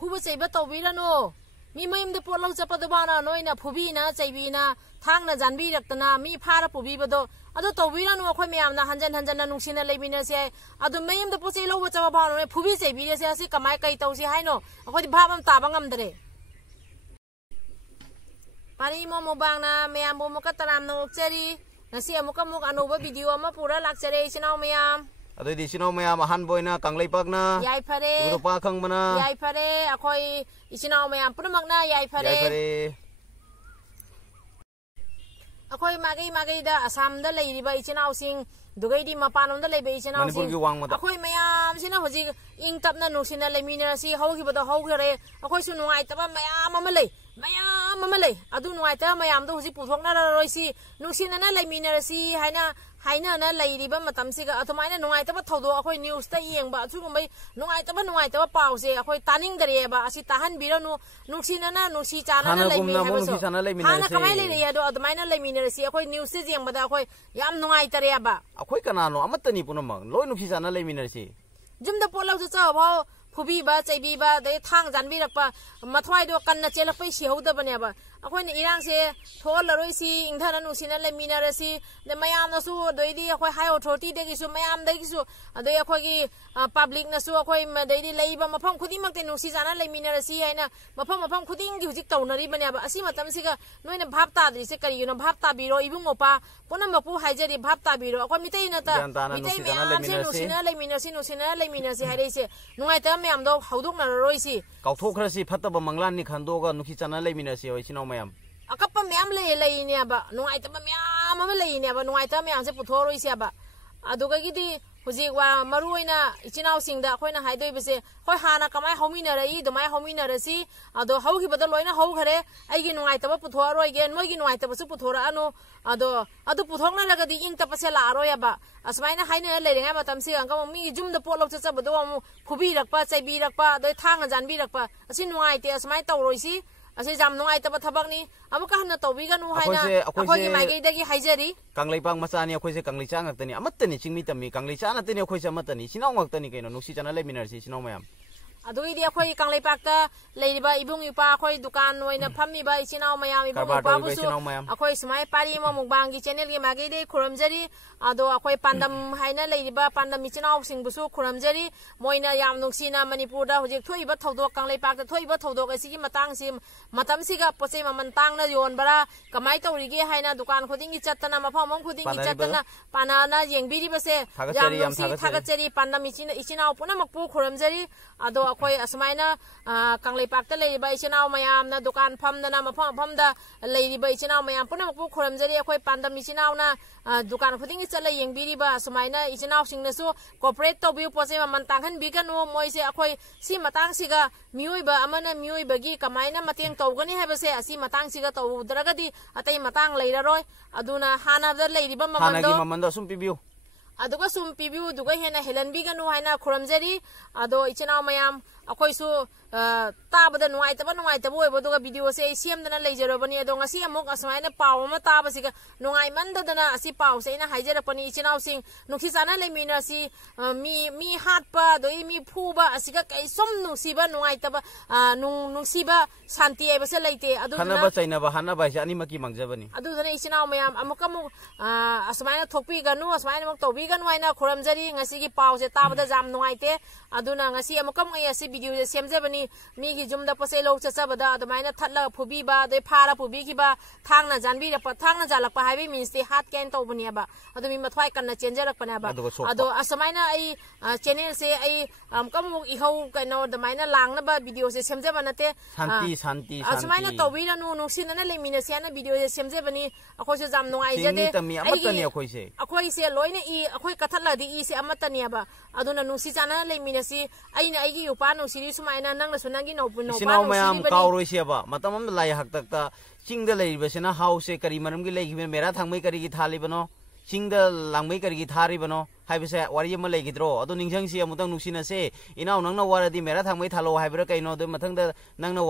फुब चैब तौबीरनो मी मयम दे पोलो चपदबाना नोइना फुबीना चैबीना थांगना जानबीरक्तना मी फारा पुबीबदो अदो तौबीरनो अखोय मयामना हंजन हंजन नुंसिना लेबिनसे अदो मयम दे पोचै लौब चबबानो फुबी चैबीरेसे असि कमाय कै तौसि हाइनो अखोय भाबम ताबा ngamdre पारी मोबांगना मयाम मुका तरामनो ओक्चरी nasi amuka muk anuba video ama pura lakchare isinau mayam adoi di isinau mayam ahan boina kanglaipak na yai phare rupa khangmana yai phare akhoi isinau mayam punamakna yai phare akhoi magai da asam da leiriba isinau sing dugai di mapanom da leibe isinau sing akhoi mayam sina hoji ing tapna nusina lemina si hogi bada hogare akhoi su nungai taba mayam ama lei mayam ama lei adu nungai ta mayam do hoji puthokna roisi nusina na lemina si haina na leiriba matam siga athumaina nungai taba thodo akhoi news ta yengba achugumbai nungai taba pause akhoi taning dareba asi tahan biranu nusina na nusi chana na lemina habaso hana kamai le ado athumaina lemina si akhoi news se jengba da akhoi yam nungai tareba akhoi kanano amatani punamang loi nusi chana lemina si jumda polau cha bhau फुबीबा चैबीबा दे थांग जानबीरक्पा मथवाइदो कन्ना चेलपै सिहौदबनेबा अखोइना इरांसे थोलरोइसी इंधन नुसिना लेमिनारसी दे मयामनसु दोइदी अखोइ high authority देगिसु मयाम देगिसु अदे अखोइगी public नसु अखोइ मदैदी लेइबा मफम खुदिमक्ते नुसि जाना लेमिनारसी हैना मफम खुदिंगी हुजिक तौनरिबनेबा असि मतमसिगा नोइना भाब ताद्रिसे करिगिनो भाब ताबिरो इबुंगोपा पुनमपु हाइजरी भाब ताबिरो अखोइ मितैनता मितै मयामसे नुसिना लेमिनारसी हाइरेसे नुंगाइता ma'am दो हौदोकना रोइसी काउथोखरसी फतब मंगलानी खंदोगा नुखि चना लेमिनसी होइसिनो ma'am अकप ma'am लेनेबा नुंगाइतब ma'am अमा लेनेबा नुंगाइता मैम से पुथोरोइसेबा अदुगगिदी हुजिक वा मरुइना इचिनाउ सिंगदा अखोइना हाइदोइबसे होय हाना कमाय हौमिनरई दुमाय हौमिनरसी अदो हौगिबदा लोइना हौखरे आइगी नुंगाइतब पुथोरोइगे नोइगी नुंगाइतबसु पुथोरानो अदो पुथोकना लगदी इंग तपसे लारोयबा असमाइना हाइना लेरेंगा मतमसि अंगम मी जुमदा पोलो चचबदो अमु फुबीरक्पा चैबीरक्पा दो थांगा जानबीरक्पा असि नुंगाइते असमाइ तौरोइसी असि जाम नुंगाइतब थबकनी अमुका हन्ना तौबिगनु हाइना अखोइगी माइगैदगी हाइजरी कांगलाइपांग मचानी अखोइसे कांगलाइचा ngakतनी अमत्तनी चिंगमी तमी कांगलाइचा नतनी अखोइसे अमत्तनी सिनाउ ngakतनी कैनो नुसी चना लेमिनरसी सिनाउ मयाम अदुइदी अखोइ कांगलाइपाकता लेरिबा इबुंग इपा अखोइ दुकान ओइना फम्मिबा इसिनाउ मयाम इबुंग इपाबुसु अखोइ सुमाइ पारी मुकबांगी चैनल गे मागैदे खुरमजरी अदो अखोइ पांडम हाइना लेरिबा पांडम इसिनाउ सिंगबुसु खुरमजरी मोइना याम नुक्सिना मणिपुरदा हुजिक थोइबा थौदोक कांगलाइपाकता थोइबा थौदोक असिगी मतंगसि मतमसिगा पोचे ममन तांगना योनबरा कमाइ तौरिगे हाइना दुकान खुदिंगी चत्तना मफम खुदिंगी चत्तना पानाना येंगबिरिबसे याम नुक्सि थागचरी पांडम इसिनाउ पुनमकपु खुरमजरी अदो अखोइ असमाइना कांगलाइपाकता लेरिबा इसिनाउ मयामना दुकान फमदना मफमदा लेरिबा इसिनाउ मयाम पुनमकपु खुरमजरी अखोइ पांडम इसिनाउना दुकान खुदिंगी चला येंगबिरिबा असमाइना इसिनाउ सिंगनसु कोऑपरेट तौबिउ पोचे ममन तांगहन बिगनु मोइसे अखोइ सि मतंगसिगा मियोइबा अमना मियोइबगी कमाइना मतेंग तौगनी हाबसे असि मतंगसिगा तौदरगदी अतै मतंग लेररोय अदुना हानाबदा लेरिबा ममनदो सुम पिबिउ अदुगा सुम पिबिउ दुगा हेना हेलनबिगनु हाइना खुरमजरी अदो इचिनाउ मयाम अखोइसु ताबदा नुंगाइतबा ओइबदुगा वीडियो से सेमदना लेजरबनी अदो ngasi amuk asmaina paw ma tabasiga nungai mandadana asi paw se ina haijarapani ichinaw sing nukhi chana lemina si mi hatpa doi mi phuba asiga kai som nusiba nungaitaba nungsiba shanti aibase leite adu hanaba chainaba hanaba isa ani maki mangjabani adu dana ichinaw mayam amukamuk asmaina thokpi ganu asmaina muk tobi ganu aina khuramjari ngasi gi paw se tabada jam nungaite aduna ngasi amukam ai asi video se semjabani mi gi jumda pase lo chachabada admaina thatla phubiba dei phara phubigiba thangna janbi rapa thangna jalakpa haibi means the hat can to buniaba adu mi mathwai kanna changerak panaba adu asamaina ai channel se ai kamuk ihau kaino damaina langna ba video se semjabana te shanti asamaina tobira nu nuksina na lemina siana video se semjabani akhoi se jam nungai jade akhoi se loina I akhoi kathala di I se amatani aba aduna nusi chana lemina si aina aigi upa nusiri sumaina nang sunangi no puno sinau mayam kauroi siaba matamam lai hak takta chingda leibasena house kari maram gi leigi mera thangmai kari gi thali bano chingda langmai kari gi thari bano हाइबसे वारी अमा लेगिद्रो अदो निंगजंग सी अमुतंग नुसिना से इनाव नंगना वारादी मेरा थांगमै थालो हाइब्रा कइनो दो मथंगदा नंगना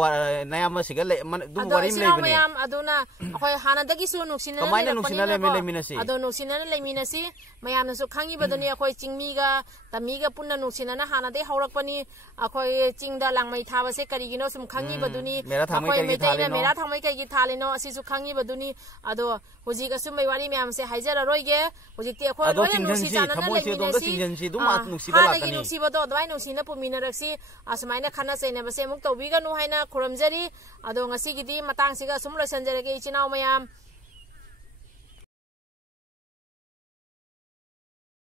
नयाम सिगा दु वारी में लेबने मयाम अदोना अखोय हानादगी सु नुसिना कमाइना नुसिना लेमिनसी अदो नुसिना लेमिनसी मयामनसु खांगी बदनी अखोय चिंगमीगा तमीगा पुन्ना नुसिना हानादे हौरकपनी अखोय चिंगदा लांगमै थाबसे करिगिनो सुम खांगी बदुनी अखोय मेतैना मेरा थांगमै कइगी थालेनो असिसु खांगी बदुनी अदो हुजिक असु मै वारी मयाम से हाइजरा रोइगे हुजिकति अखोय लोय नुसि जानाना लेमिनसी हानागी नुसिबदो अदवाय नुसिना पुमिनरक्सी असमाइना खाना चैनबसे मुक तौबिगनु हाइना खुरमजरी अदो ngasiगidi matangsiga sum loisanjarege इचिनाव मयाम